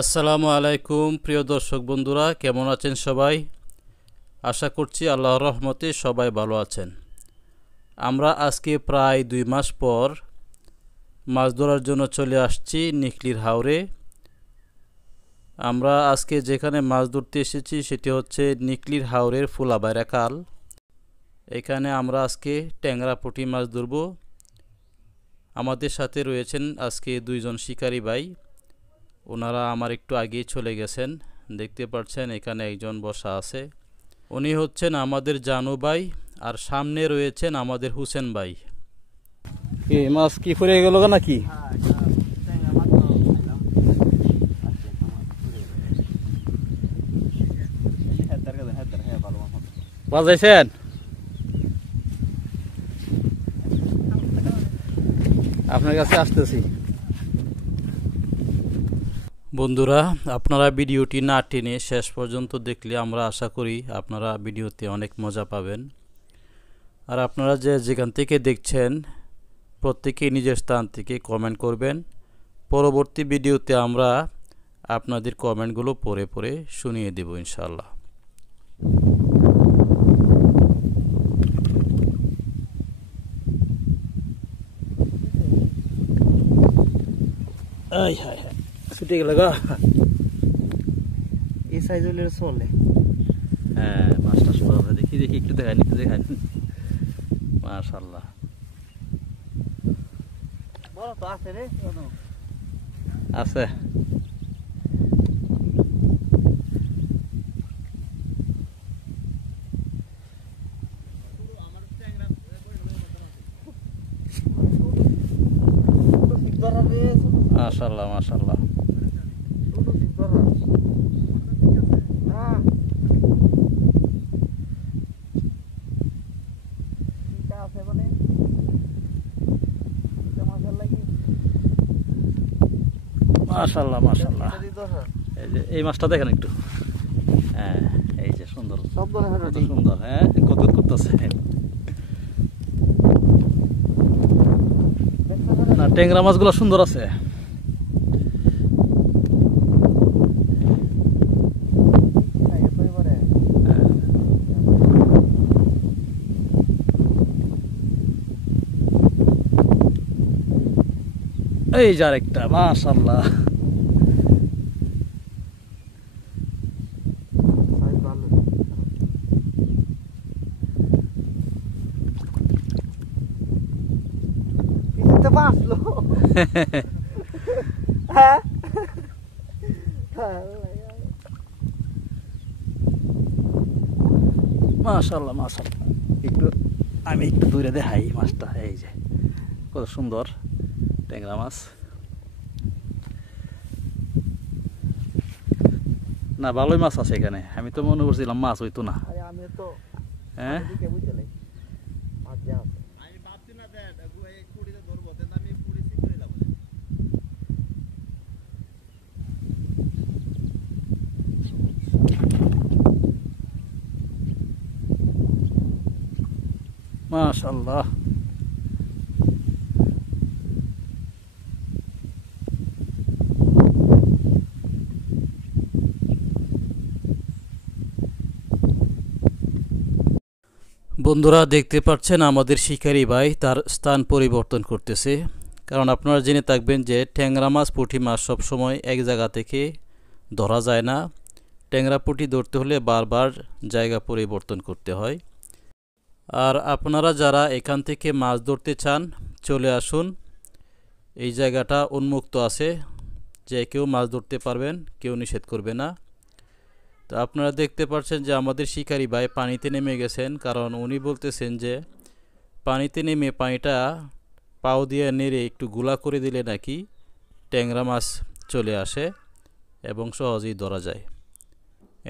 আসসালামু আলাইকুম প্রিয় দর্শক বন্ধুরা, কেমন আছেন সবাই? আশা করছি আল্লাহর রহমতে সবাই ভালো আছেন। আমরা আজকে প্রায় 2 মাস পর মাছ ধরার জন্য চলে আসছি নিকলির হাওরে। আমরা আজকে যেখানে মাছ ধরতে এসেছি সেটি হচ্ছে নিকলির হাওরের ফুলাবাইরা খাল। এখানে আমরা আজকে ট্যাংরা পুঁটি মাছ ধরব। আমাদের সাথে রয়েছেন আজকে 2 জন শিকারী ভাই। ওনারা আমার একটু আগেই চলে গেছেন, দেখতে পাচ্ছেন এখানে একজন বসা আছে। উনি হচ্ছেন আমাদের জানু ভাই, আর সামনে রয়েছেন আমাদের হুসেন ভাই। এই মাছ কি পড়ে গেল নাকি? বাজাইছেন? আপনার কাছে আসতেছি। বন্ধুরা, আপনারা ভিডিওটি না টেনে শেষ পর্যন্ত দেখলে আমরা আশা করি আপনারা ভিডিওতে অনেক মজা পাবেন। আর আপনারা যেখান থেকে দেখছেন প্রত্যেকেই নিজের স্থান থেকে কমেন্ট করবেন। পরবর্তী ভিডিওতে আমরা আপনাদের কমেন্টগুলো পড়ে পড়ে শুনিয়ে দেব ইনশাআল্লাহ। আই হাই হাই, ছুটে গেল গা। এই সাইজ হলে চলে। হ্যাঁ, মাছটা সুন্দর আছে। দেখি দেখি, একটু দেখান, একটু দেখান। মাশাআল্লাহ, বড় তো আছে রে। আছে। মাশাআল্লাহ মাশাআল্লাহ। মাশাআল্লাহ মাশাআল্লাহ। এই মাছটা দেখেন একটু। হ্যাঁ, এই যে সুন্দর, কত সুন্দর। হ্যাঁ, কত করতেছে না, ট্যাংরা মাছগুলো সুন্দর আছে। এই যে আরেকটা, মাশাআল্লাহ। মাশাআল্লাহ মাশাআল্লাহ। আমি একটু দূরে দেখাই মাছটা। এই যে কত সুন্দর ট্যাংরা মাছ। না, ভালোই মাছ আছে এখানে। আমি তো মনে করছিলাম মাছ হইতো না। হ্যাঁ, মাশাআল্লাহ। বন্ধুরা, দেখতে পাচ্ছেন আমাদের শিকারী ভাই তার স্থান পরিবর্তন করতেছে। কারণ আপনারা জেনে থাকবেন যে ট্যাংরা মাছ পুঁটি মাছ সবসময় এক জায়গা থেকে ধরা যায় না। ট্যাংরা পুঁটি ধরতে হলে বারবার জায়গা পরিবর্তন করতে হয়। আর আপনারা যারা এখান থেকে মাছ ধরতে চান চলে আসুন। এই জায়গাটা উন্মুক্ত আছে, যে কেউ মাছ ধরতে পারবেন, কেউ নিষেধ করবে না। তো আপনারা দেখতে পাচ্ছেন যে আমাদের শিকারী ভাই পানিতে নেমে গেছেন, কারণ উনি বলতেছেন যে পানিতে নেমে পানিটা পাও দিয়ে নেড়ে একটু গুলা করে দিলে নাকি ট্যাংরা মাছ চলে আসে এবং সহজেই ধরা যায়।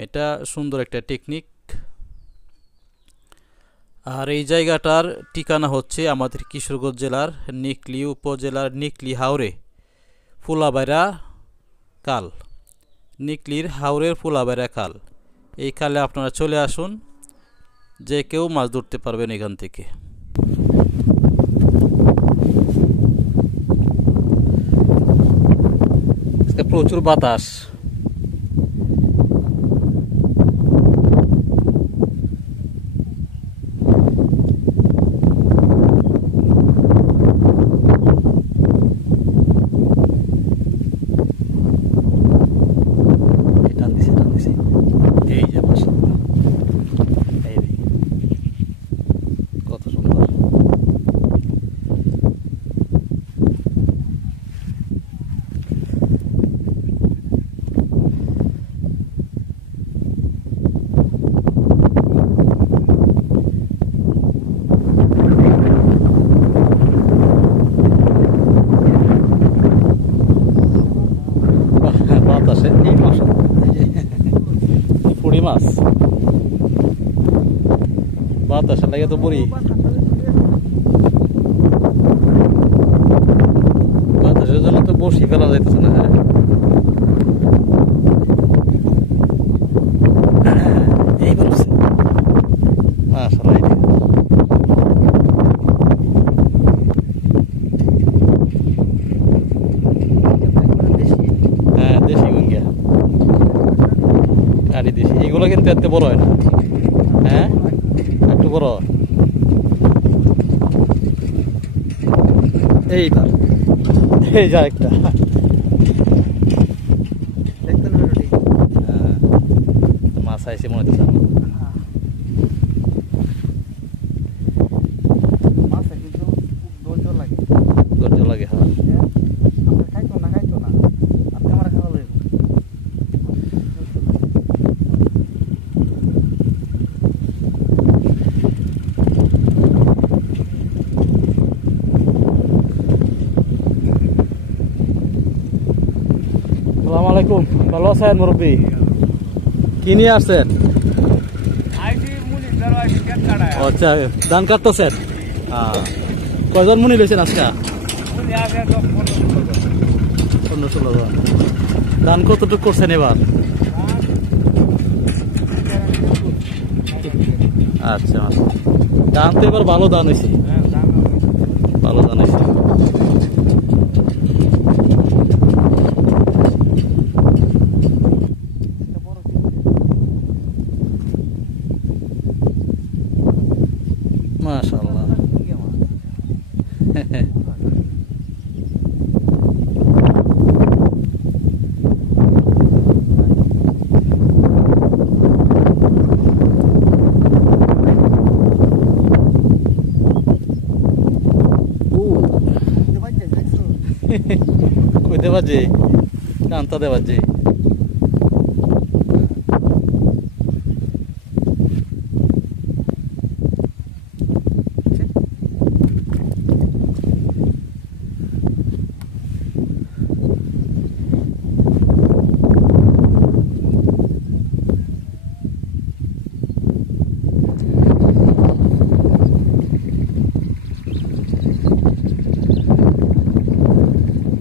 এটা সুন্দর একটা টেকনিক। আর এই জায়গাটার ঠিকানা হচ্ছে আমাদের কিশোরগঞ্জ জেলার নিকলি উপজেলার নিকলি হাওরে ফুলাবাইরা খাল। নিকলির হাওরের ফুলাবাইরা খাল। এই খালে আপনারা চলে আসুন, যে কেউ মাছ ধরতে পারবেন এখান থেকে। প্রচুর বাতাস। বাতাসে এই মাছ পুরি মাছ বাতাসে লাগে তো পুরি বাতাসের জন্য তো বসি ফেলা যাইতেছে না এই বলছে মাশাআল্লাহ দেশি গুঙ্গিয়া আরে দেশি এগুলো কিন্তু এত বড় হয় না হ্যাঁ একটু বড় এইবার এই যা একটা মাছ আইসে মনে হচ্ছে ধৈর্য লাগে হ্যাঁ আসসালামু আলাইকুম ভালো আছেন মুরব্বী কি নিয়ে আসছেন আচ্ছা ধান কাটতেছেন কয়জন মুনি লইছেন আজকে 15-16 জন ধান কতটুকু করছেন এবার আচ্ছা ধান তো এবার ভালো ধান হয়েছে ভালো ধান হয়েছে মাশাআল্লাহ কইতে বাজে কান্তাতে বাজে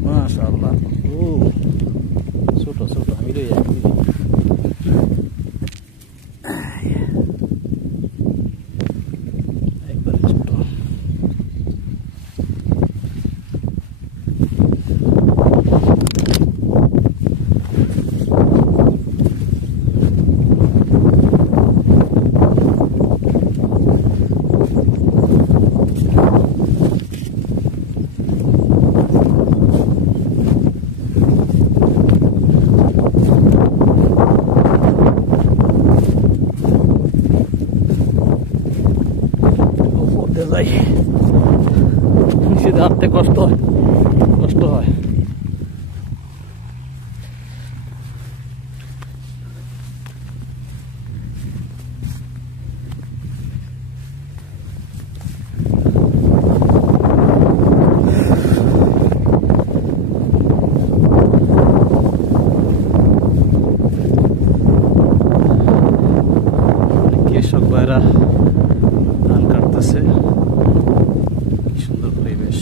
মাশাআল্লাহ ছোট ছোট আমি লই একবারে ছোট যাই সিধা হাঁটতে কষ্ট হয় কৃষক ভাইরা ধান কাটতেছে কি সুন্দর পরিবেশ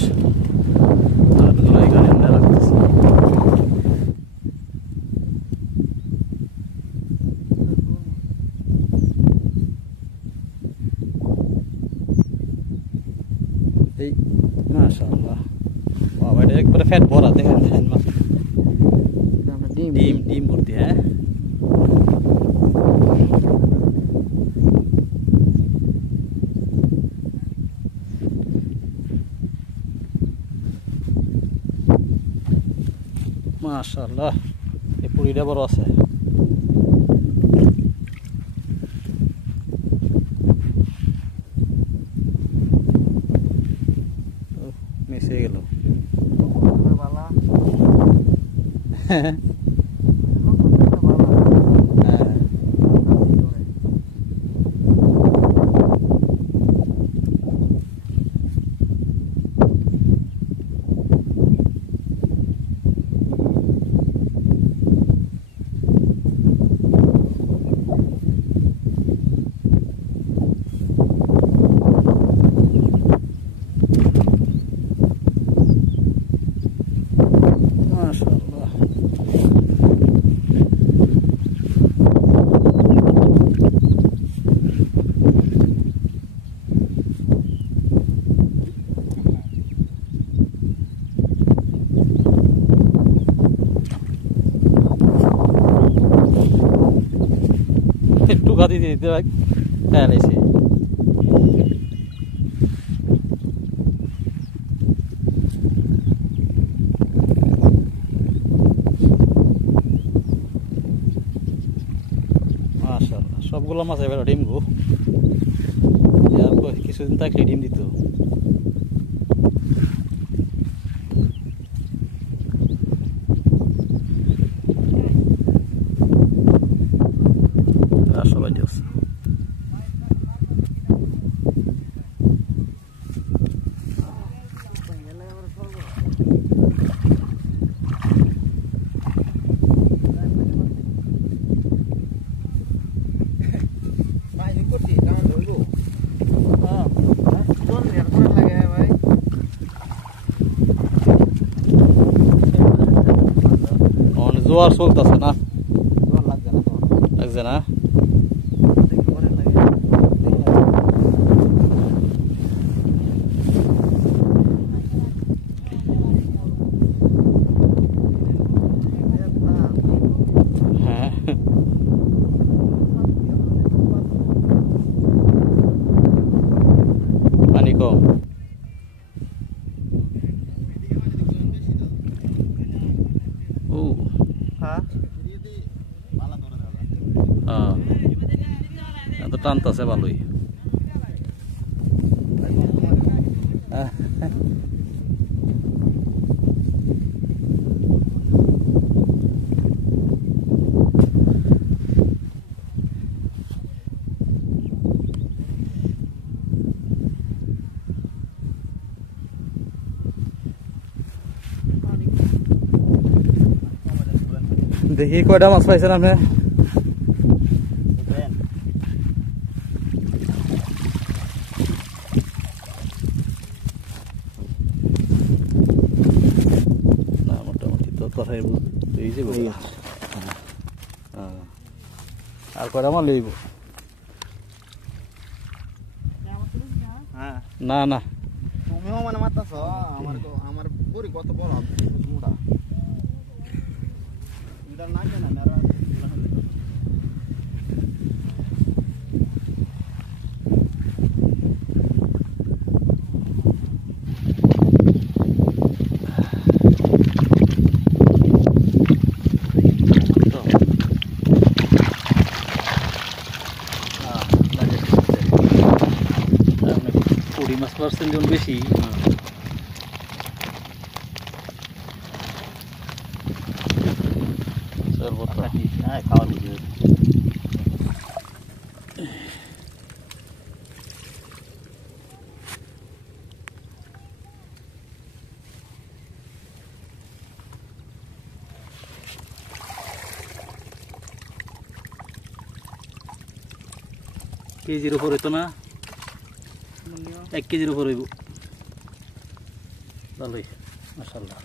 ধানগুলো এখানে রাখতেছে এই মাশাআল্লাহ বাবা এটা একবারে ফ্যাট ভরা দেখেন ডিম ভর্তি হ্যাঁ মাশাআল্লাহ এই পুরিটা বড় আছে মিশে গেল ঢোকা দিতে দিতে খেয়াল লাইছে মাশাআল্লাহ সবগুলো মাছ এবার ডিম গো আর কিছুদিন থাকলে ডিম দিত আর সবাই দিয়েছে জোয়ার চলতেছে না লাগছে না হ্যাঁ পানি কম এত টানতেছে ভালোই দেখি কয়টা মাছ পাইছেন আপনি না মোটামুটি তো কথাই আর কয়টা মাছ লইব না না তুমিও মানে মারতাছ আমার পুরি কত বড় মোটা এটা না কেন না মাছ পার্সেন্ট যেমন বেশি খাওয়ার বুঝে কেজির উপরে তো না 1 কেজির উপর হইব ভালোই মাশাআল্লাহ